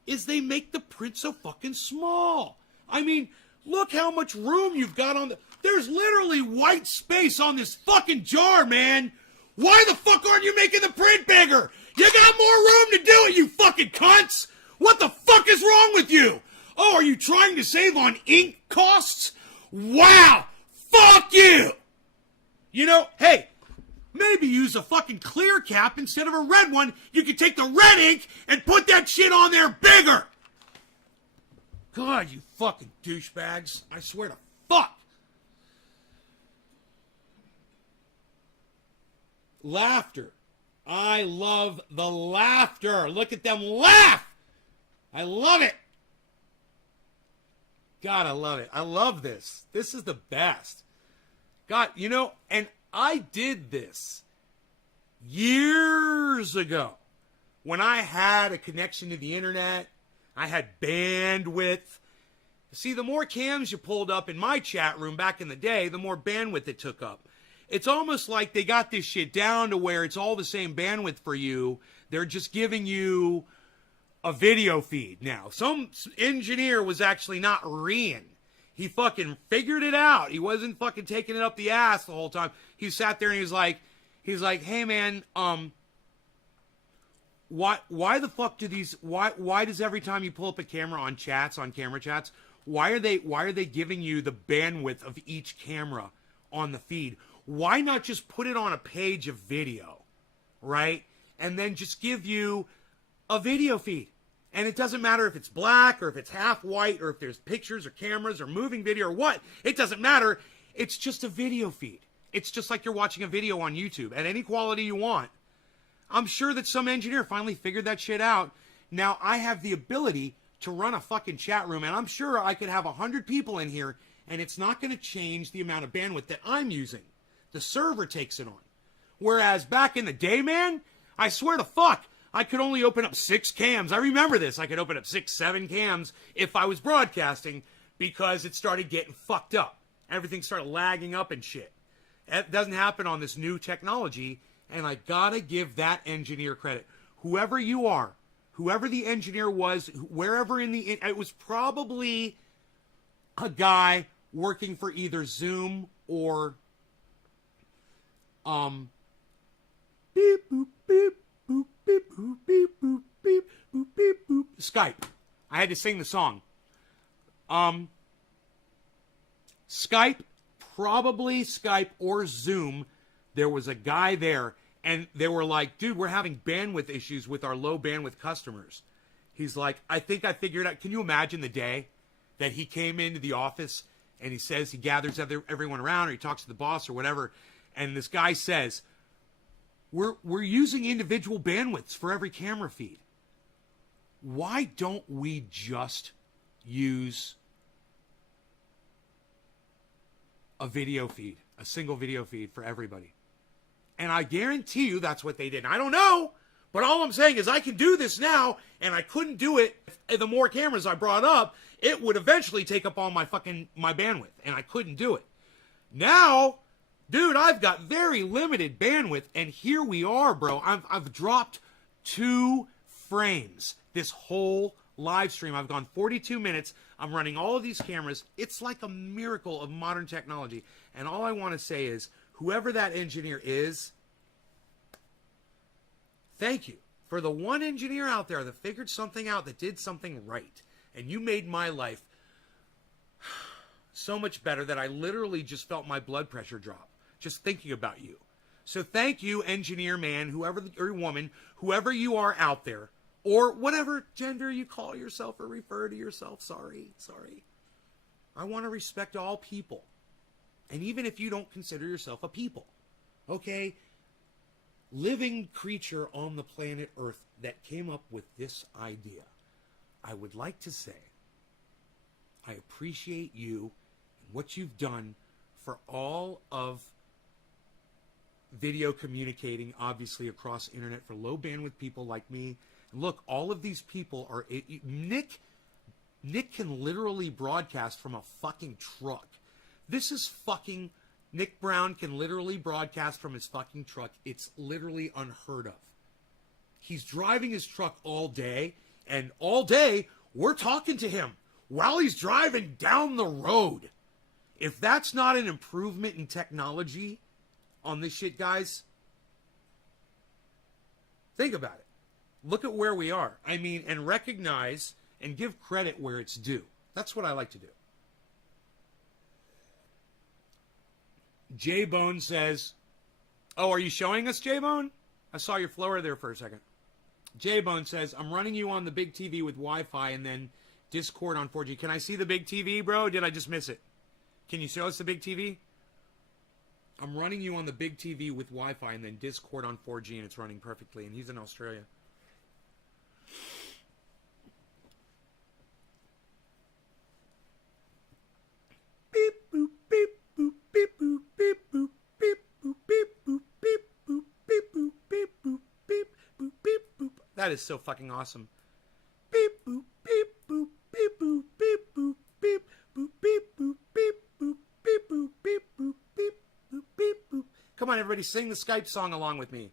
Is they make the print so fucking small. I mean, look how much room you've got on there's literally white space on this fucking jar, man. Why the fuck aren't you making the print bigger? You got more room to do it, you fucking cunts. What the fuck is wrong with you? Oh, are you trying to save on ink costs? Wow! Fuck you! You know, hey, maybe use a fucking clear cap instead of a red one. You could take the red ink and put that shit on there bigger! God, you fucking douchebags. I swear to fuck. Laughter. I love the laughter. Look at them laugh! I love it! God, I love it. I love this. This is the best. God, you know, and I did this years ago when I had a connection to the internet. I had bandwidth. See, the more cams you pulled up in my chat room back in the day, the more bandwidth it took up. It's almost like they got this shit down to where it's all the same bandwidth for you. They're just giving you a video feed now. Some engineer was actually not reeing. He fucking figured it out. He wasn't fucking taking it up the ass the whole time. He sat there and he was like, hey man, why the fuck do these, why does every time you pull up a camera on camera chats, why are they giving you the bandwidth of each camera on the feed? Why not just put it on a page of video, right? And then just give you a video feed. And it doesn't matter if it's black or if it's half white or if there's pictures or cameras or moving video or what. It doesn't matter. It's just a video feed. It's just like you're watching a video on YouTube at any quality you want. I'm sure that some engineer finally figured that shit out. Now I have the ability to run a fucking chat room, and I'm sure I could have 100 people in here and it's not going to change the amount of bandwidth that I'm using. The server takes it on. Whereas back in the day, man, I swear to fuck, I could only open up 6 cams. I remember this. I could open up 6, 7 cams if I was broadcasting because it started getting fucked up. Everything started lagging up and shit. That doesn't happen on this new technology, and I gotta give that engineer credit. Whoever you are, whoever the engineer was, wherever it was probably a guy working for either Zoom or beep boop beep boop beep boop beep boop beep boop beep boop Skype. I had to sing the song. Skype, probably Skype or Zoom. There was a guy there, and they were like, dude, we're having bandwidth issues with our low bandwidth customers. He's like, I think I figured out. Can you imagine the day that he came into the office and he says, he gathers everyone around, or he talks to the boss or whatever, and this guy says, we're using individual bandwidths for every camera feed. Why don't we just use a video feed, a single video feed for everybody? And I guarantee you that's what they did. And I don't know, but all I'm saying is I can do this now, and I couldn't do it if the more cameras I brought up, it would eventually take up all my bandwidth, and I couldn't do it. Now, dude, I've got very limited bandwidth, and here we are, bro. I've dropped 2 frames this whole live stream. I've gone 42 minutes. I'm running all of these cameras. It's like a miracle of modern technology. And all I want to say is, whoever that engineer is, thank you. For the one engineer out there that figured something out, that did something right. And you made my life so much better that I literally just felt my blood pressure drop just thinking about you. So thank you, engineer man, whoever, or woman, whoever you are out there, or whatever gender you call yourself or refer to yourself. Sorry. I want to respect all people. And even if you don't consider yourself a people, okay? Living creature on the planet Earth that came up with this idea, I would like to say, I appreciate you and what you've done for all of video communicating, obviously across internet, for low bandwidth people like me. And look, all of these people are... Nick can literally broadcast from a fucking truck. This is fucking... Nick Brown can literally broadcast from his fucking truck. It's literally unheard of. He's driving his truck all day, and all day we're talking to him while he's driving down the road. If that's not an improvement in technology on this shit, guys, think about it. Look at where we are. I mean, and recognize and give credit where it's due. That's what I like to do. J-Bone says, oh, are you showing us, J-Bone? I saw your flower there for a second. J-Bone says, I'm running you on the big TV with Wi-Fi and then Discord on 4G. Can I see the big TV, bro? Did I just miss it? Can you show us the big TV? I'm running you on the big TV with Wi-Fi and then Discord on 4G, and it's running perfectly. And he's in Australia. Beep, boop, beep, boop, beep, boop, beep, boop, beep, boop, beep, boop, beep, boop, beep, boop, beep, boop, beep, boop, beep, boop. That is so fucking awesome. Beep, boop, beep, boop, beep, boop, beep, boop, beep, boop, beep, boop, beep, boop, beep, boop, beep, boop, beep, boop, beep, boop. Come on, everybody, sing the Skype song along with me.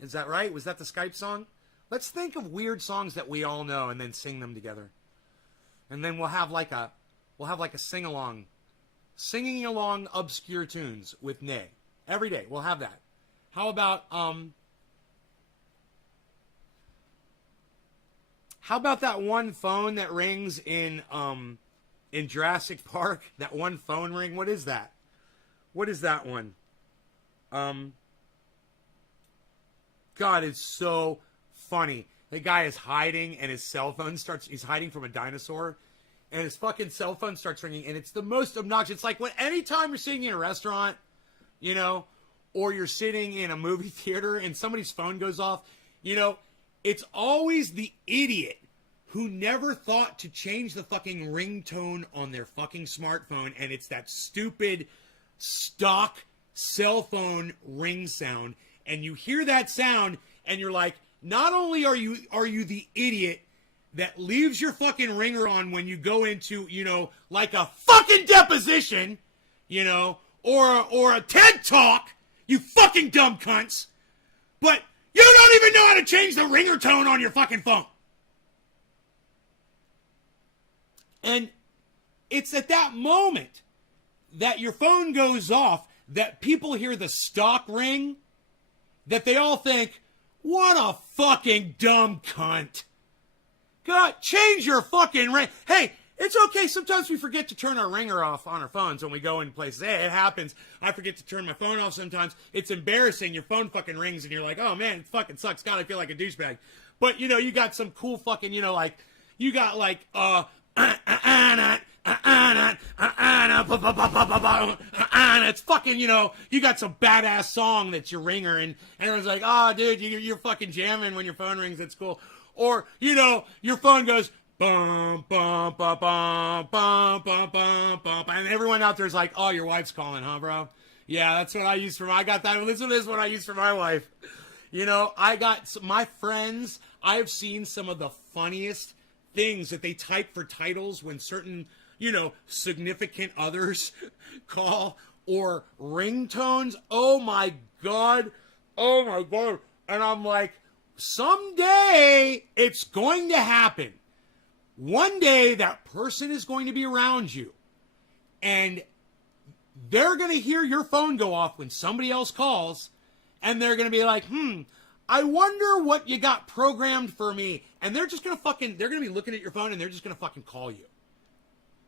Is that right? Was that the Skype song? Let's think of weird songs that we all know and then sing them together. And then we'll have like a sing-along. Singing along obscure tunes with Nay. Every day, we'll have that. How about that one phone that rings in Jurassic Park? That one phone ring? What is that? What is that one? God, it's so funny. The guy is hiding and his cell phone he's hiding from a dinosaur, and his fucking cell phone starts ringing, and it's the most obnoxious. It's like anytime you're sitting in a restaurant, you know, or you're sitting in a movie theater and somebody's phone goes off, you know, it's always the idiot who never thought to change the fucking ringtone on their fucking smartphone, and it's that stupid stock cell phone ring sound, and you hear that sound and you're like, not only are you the idiot that leaves your fucking ringer on when you go into, like a fucking deposition, or a TED Talk, you fucking dumb cunts, but you don't even know how to change the ringer tone on your fucking phone. And it's at that moment that your phone goes off that people hear the stock ring, that they all think, what a fucking dumb cunt. God, change your fucking ring. Hey, it's okay. Sometimes we forget to turn our ringer off on our phones when we go in places. Hey, it happens. I forget to turn my phone off sometimes. It's embarrassing. Your phone fucking rings and you're like, oh man, it fucking sucks. God, I feel like a douchebag. But, you got some cool fucking, you got like, it's fucking, you got some badass song that's your ringer, and everyone's like, oh, dude, you're fucking jamming when your phone rings. It's cool. Or, your phone goes, bum, bum, bum, bum, bum, bum, bum, bum, and everyone out there's like, oh, your wife's calling, huh, bro? Yeah, that's what I use I got that. Listen to this one I use for my wife. I got my friends, I've seen some of the funniest things that they type for titles when certain, significant others call, or ringtones. Oh my God. And I'm like, someday it's going to happen. One day that person is going to be around you, and they're going to hear your phone go off when somebody else calls, and they're going to be like, I wonder what you got programmed for me. And they're just going to they're going to be looking at your phone, and they're just going to fucking call you.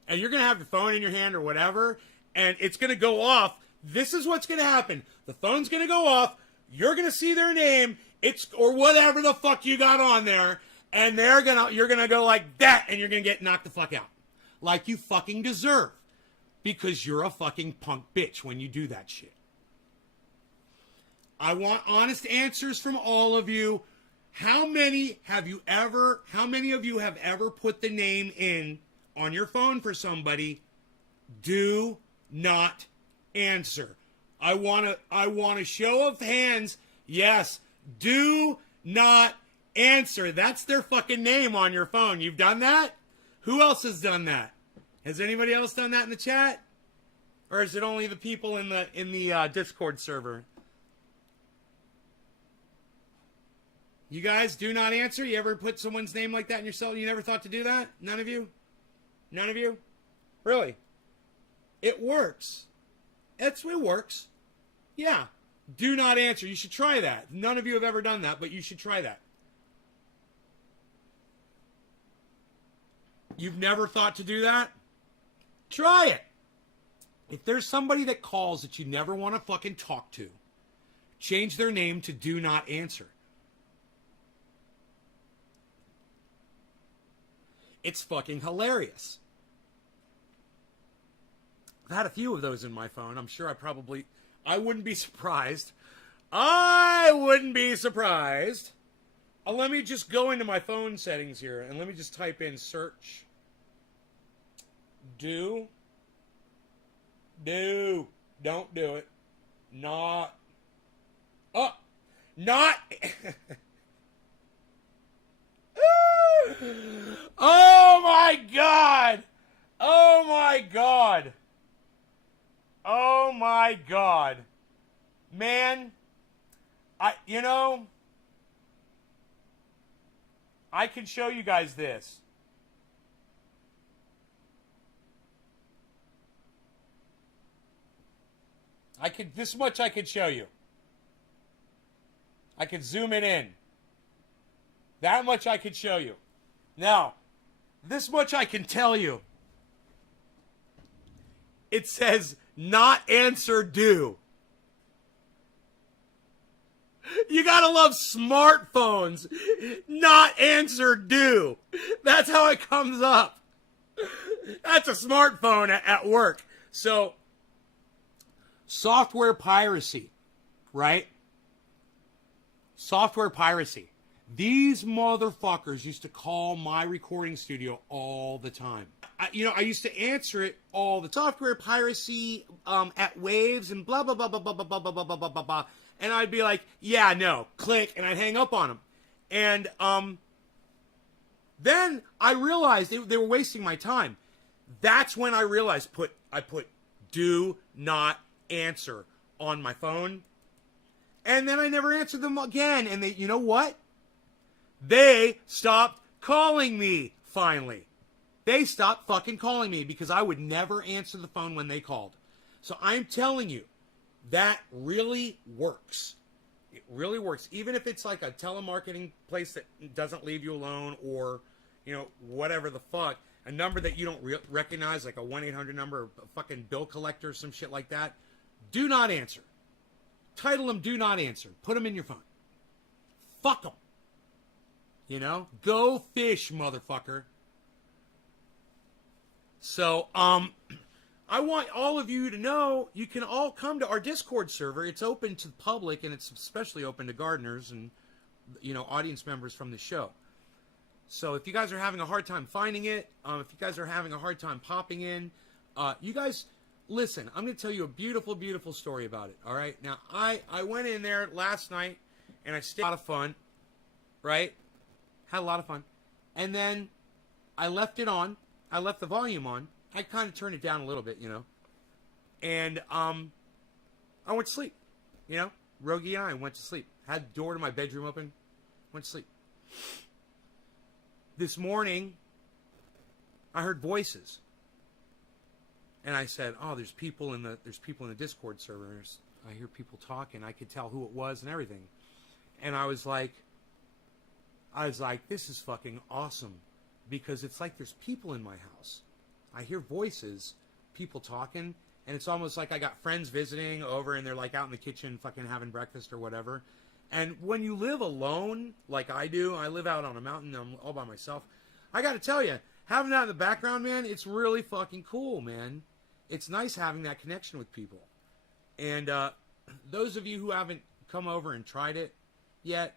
And you're going to have your phone in your hand or whatever, and it's going to go off. This is what's going to happen. The phone's going to go off. You're going to see their name, or whatever the fuck you got on there, and you're going to go like that, and you're going to get knocked the fuck out. Like you fucking deserve. Because you're a fucking punk bitch when you do that shit. I want honest answers from all of you. How many of you have ever put the name in on your phone for somebody? Do not answer. I want a show of hands. Yes, do not answer. That's their fucking name on your phone. You've done that? Who else has done that? Has anybody else done that in the chat? Or is it only the people in the Discord server? You guys do not answer? You ever put someone's name like that in your cell? You never thought to do that? None of you? None of you? Really? It works. It works. Yeah. Do not answer. You should try that. None of you have ever done that, but you should try that. You've never thought to do that? Try it. If there's somebody that calls that you never want to fucking talk to, change their name to do not answer. It's fucking hilarious. I've had a few of those in my phone. I'm sure I wouldn't be surprised. I wouldn't be surprised. Let me just go into my phone settings here, and let me just type in search. Don't do it. Not. Oh my God. Oh my God. Oh my God. Man, I can show you guys this. This much I could show you. I could zoom it in. That much I could show you. Now, this much I can tell you. It says, not answer do. You gotta love smartphones. Not answer do. That's how it comes up. That's a smartphone at work. So, software piracy, right? Software piracy. These motherfuckers used to call my recording studio all the time. I used to answer it all the software piracy at Waves and blah, blah, blah, blah, blah, blah, blah, blah, blah, blah, blah, blah. And I'd be like, yeah, no, click, and I'd hang up on them. And then I realized they were wasting my time. That's when I realized I put do not answer on my phone. And then I never answered them again. And you know what? They stopped calling me, finally. They stopped fucking calling me because I would never answer the phone when they called. So I'm telling you, that really works. It really works. Even if it's like a telemarketing place that doesn't leave you alone, or, whatever the fuck, a number that you don't recognize, like a 1-800 number, a fucking bill collector, some shit like that, do not answer. Title them do not answer. Put them in your phone. Fuck them. Go fish, motherfucker. So, I want all of you to know you can all come to our Discord server. It's open to the public, and it's especially open to gardeners and, audience members from the show. So if you guys are having a hard time finding it, if you guys are having a hard time popping in, you guys, listen, I'm going to tell you a beautiful, beautiful story about it, all right? Now, I went in there last night, and I stayed a lot of fun, right? Had a lot of fun. And then I left it on. I left the volume on. I kind of turned it down a little bit, And I went to sleep, Rogie and I went to sleep. Had the door to my bedroom open. Went to sleep. This morning, I heard voices. And I said, oh, there's people in the Discord servers. I hear people talking. I could tell who it was and everything. And I was like, this is fucking awesome. Because it's like there's people in my house. I hear voices, people talking, and it's almost like I got friends visiting over, and they're like out in the kitchen fucking having breakfast or whatever. And when you live alone, like I do, I live out on a mountain, I'm all by myself. I got to tell you, having that in the background, man, it's really fucking cool, man. It's nice having that connection with people. And those of you who haven't come over and tried it yet,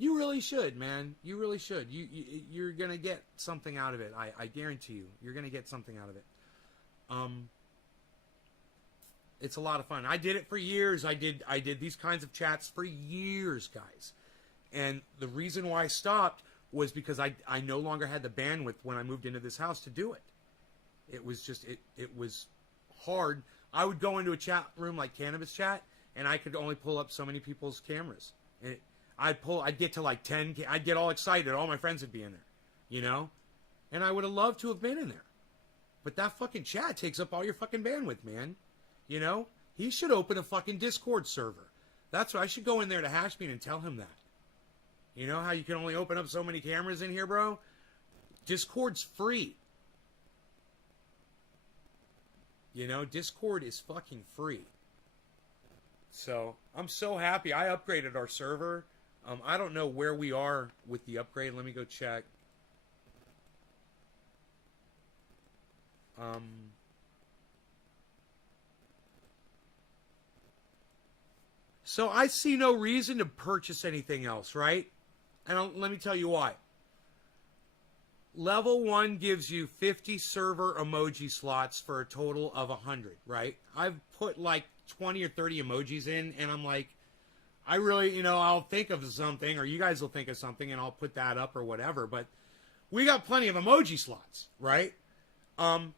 you really should, man. You really should. You're going to get something out of it. I guarantee you. You're going to get something out of it. It's a lot of fun. I did it for years. I did these kinds of chats for years, guys. And the reason why I stopped was because I no longer had the bandwidth when I moved into this house to do it. It was just, it was hard. I would go into a chat room like Cannabis Chat, and I could only pull up so many people's cameras. And I'd get to like 10, I'd get all excited, all my friends would be in there, And I would have loved to have been in there. But that fucking chat takes up all your fucking bandwidth, man. He should open a fucking Discord server. That's what I should go in there to Hashbean and tell him that. You know how you can only open up so many cameras in here, bro? Discord's free. Discord is fucking free. So, I'm so happy. I upgraded our server. I don't know where we are with the upgrade. Let me go check. So I see no reason to purchase anything else, right? And let me tell you why. Level 1 gives you 50 server emoji slots for a total of 100, right? I've put like 20 or 30 emojis in, and I'm like, I really, I'll think of something, or you guys will think of something, and I'll put that up or whatever. But we got plenty of emoji slots, right?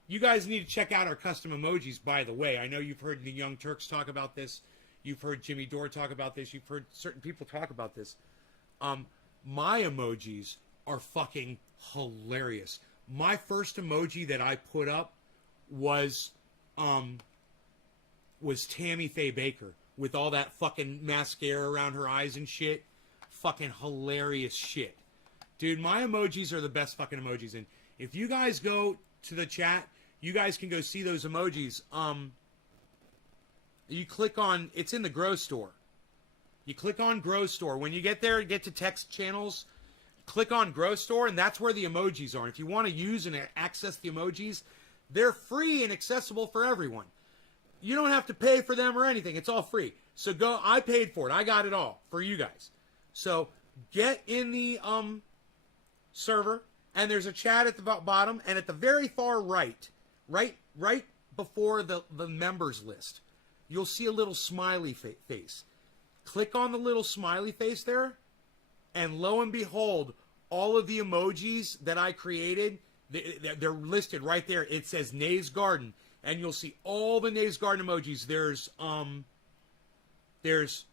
You guys need to check out our custom emojis, by the way. I know you've heard the Young Turks talk about this. You've heard Jimmy Dore talk about this. You've heard certain people talk about this. My emojis are fucking hilarious. My first emoji that I put up was Tammy Faye Baker with all that fucking mascara around her eyes and shit. Fucking hilarious shit. Dude, my emojis are the best fucking emojis. And if you guys go to the chat, you guys can go see those emojis. You click on, it's in the Grow Store. You click on Grow Store. When you get there, get to text channels, click on Grow Store, and that's where the emojis are. And if you want to use and access the emojis, they're free and accessible for everyone. You don't have to pay for them or anything. It's all free. So go, I paid for it. I got it all for you guys. So get in the server, and there's a chat at the bottom, and at the very far right before the members list, you'll see a little smiley face. Click on the little smiley face there, and lo and behold, all of the emojis that I created, they're listed right there. It says Nays Garden, and you'll see all the Nays Garden emojis. There's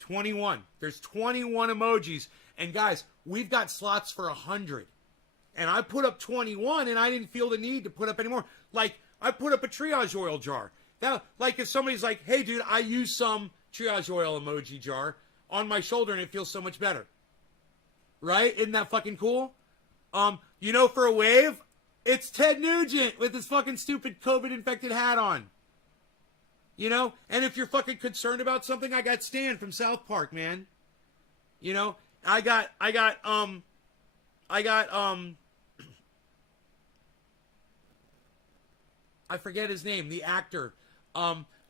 21. There's 21 emojis, and guys, we've got slots for 100. And I put up 21, and I didn't feel the need to put up any more. Like, I put up a triage oil jar. Now, like, if somebody's like, hey, dude, I use some triage oil emoji jar on my shoulder, and it feels so much better. Right? Isn't that fucking cool? You know, for a wave, it's Ted Nugent with his fucking stupid COVID-infected hat on. You know? And if you're fucking concerned about something, I got Stan from South Park, man. You know? I forget his name, the actor,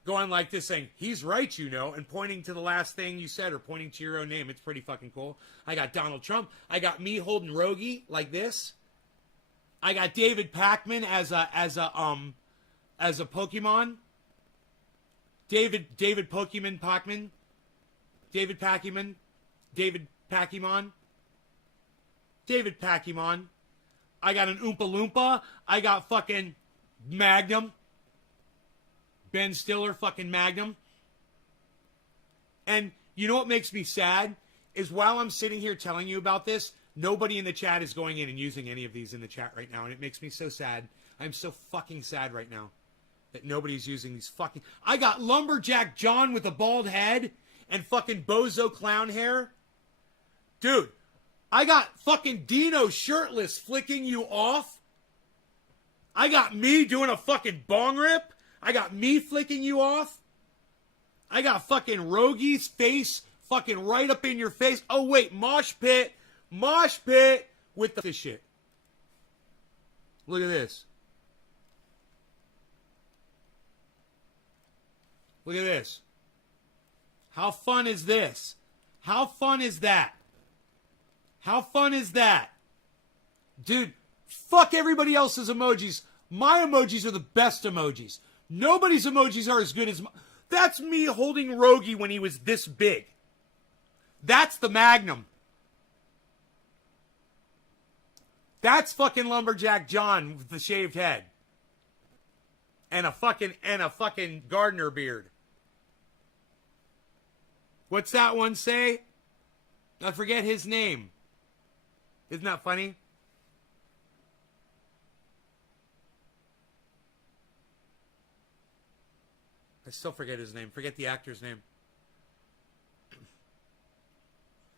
going like this saying, he's right, you know, and pointing to the last thing you said or pointing to your own name. It's pretty fucking cool. I got Donald Trump. I got me holding Rogie like this. I got David Pacman as a Pokemon. David Pacman. David Pacman. I got an Oompa Loompa. I got fucking Magnum. Ben Stiller, fucking Magnum. And you know what makes me sad? Is while I'm sitting here telling you about this, nobody in the chat is going in and using any of these in the chat right now. And it makes me so sad. I'm so fucking sad right now that nobody's using these fucking... I got Lumberjack John with a bald head and fucking bozo clown hair. Dude, I got fucking Dino shirtless flicking you off. I got me doing a fucking bong rip. I got me flicking you off. I got fucking Rogie's face fucking right up in your face. Oh, wait, mosh pit with the shit. Look at this. Look at this. How fun is this? How fun is that? How fun is that? Dude, fuck everybody else's emojis. My emojis are the best emojis. Nobody's emojis are as good as... That's me holding Rogie when he was this big. That's the Magnum. That's fucking Lumberjack John with the shaved head. And a fucking gardener beard. What's that one say? I forget his name. Isn't that funny? I still forget his name. Forget the actor's name.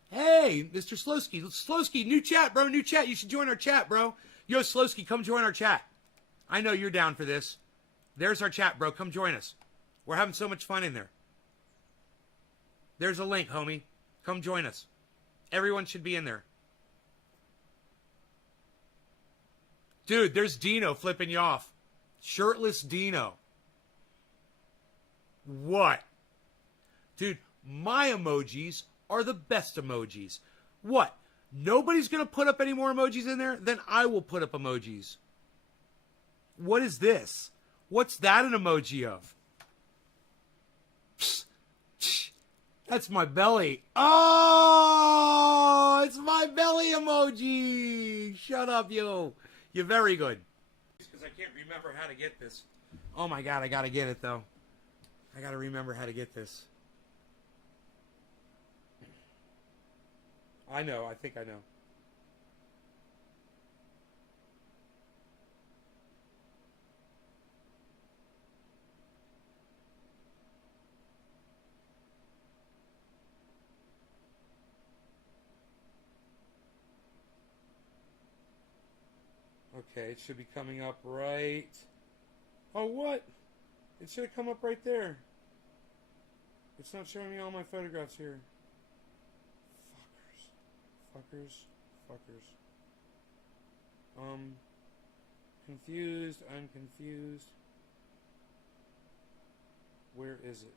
Hey, Mr. Slowski. Slowski, new chat, bro. New chat. You should join our chat, bro. Yo, Slowski, come join our chat. I know you're down for this. There's our chat, bro. Come join us. We're having so much fun in there. There's a link, homie. Come join us. Everyone should be in there. Dude, there's Dino flipping you off. Shirtless Dino. What? Dude, my emojis are the best emojis. What? Nobody's going to put up any more emojis in there? Then I will put up emojis. What is this? What's that an emoji of? Psst, psst. That's my belly. Oh, it's my belly emoji. Shut up, you. You're very good. Because I can't remember how to get this. Oh my God, I got to get it though. I got to remember how to get this. I know. I think I know. Okay, it should be coming up right... Oh, what? It should have come up right there. It's not showing me all my photographs here. Fuckers. Confused. I'm confused. Where is it?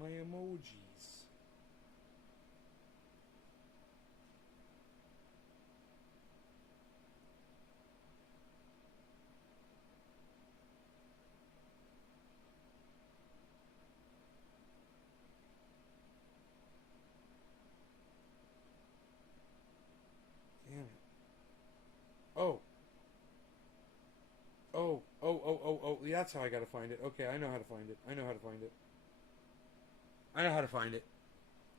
my emojis. Damn it. Oh. Oh. Yeah, that's how I gotta find it. Okay, I know how to find it. I know how to find it. I know how to find it.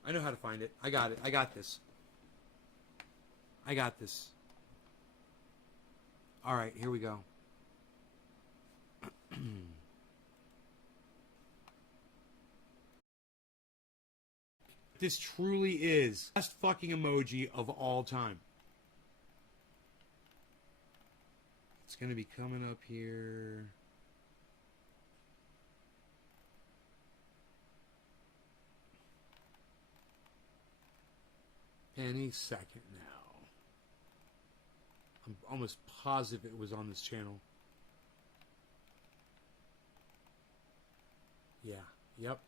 I know how to find it. I got it. I got this. I got this. All right, here we go. This truly is the best fucking emoji of all time. It's going to be coming up here. Any second now. I'm almost positive it was on this channel. Yeah. Yep.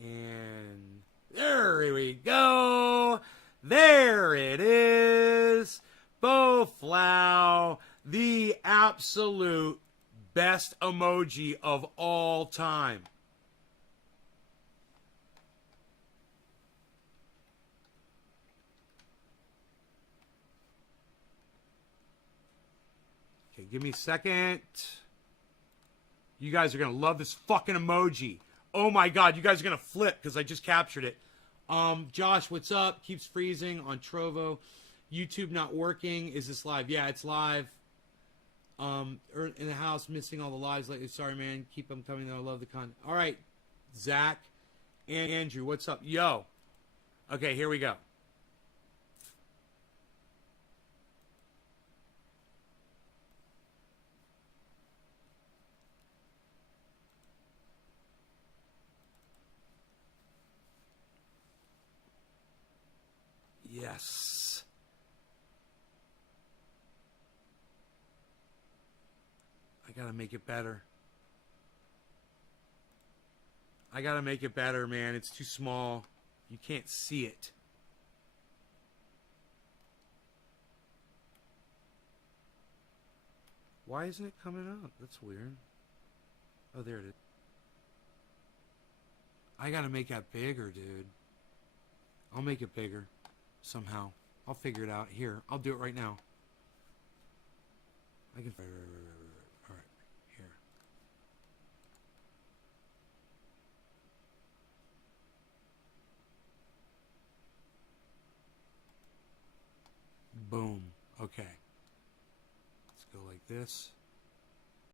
And there we go. There it is. Boflow, the absolute best emoji of all time. Okay, give me a second. You guys are going to love this fucking emoji. Oh my god, you guys are going to flip because I just captured it. Josh, what's up? Keeps freezing on Trovo. YouTube not working. Is this live? Yeah, it's live. In the house, missing all the lives lately. Sorry, man. Keep them coming, though. I love the content. All right, Zach and Andrew, what's up? Yo. Okay, here we go. Yes. I gotta make it better. I gotta make it better, man. It's too small. You can't see it. Why isn't it coming up? That's weird. Oh, there it is. I gotta make that bigger, dude. I'll make it bigger. Somehow. I'll figure it out. Here, I'll do it right now. I can... Alright, here. Boom. Okay. Let's go like this.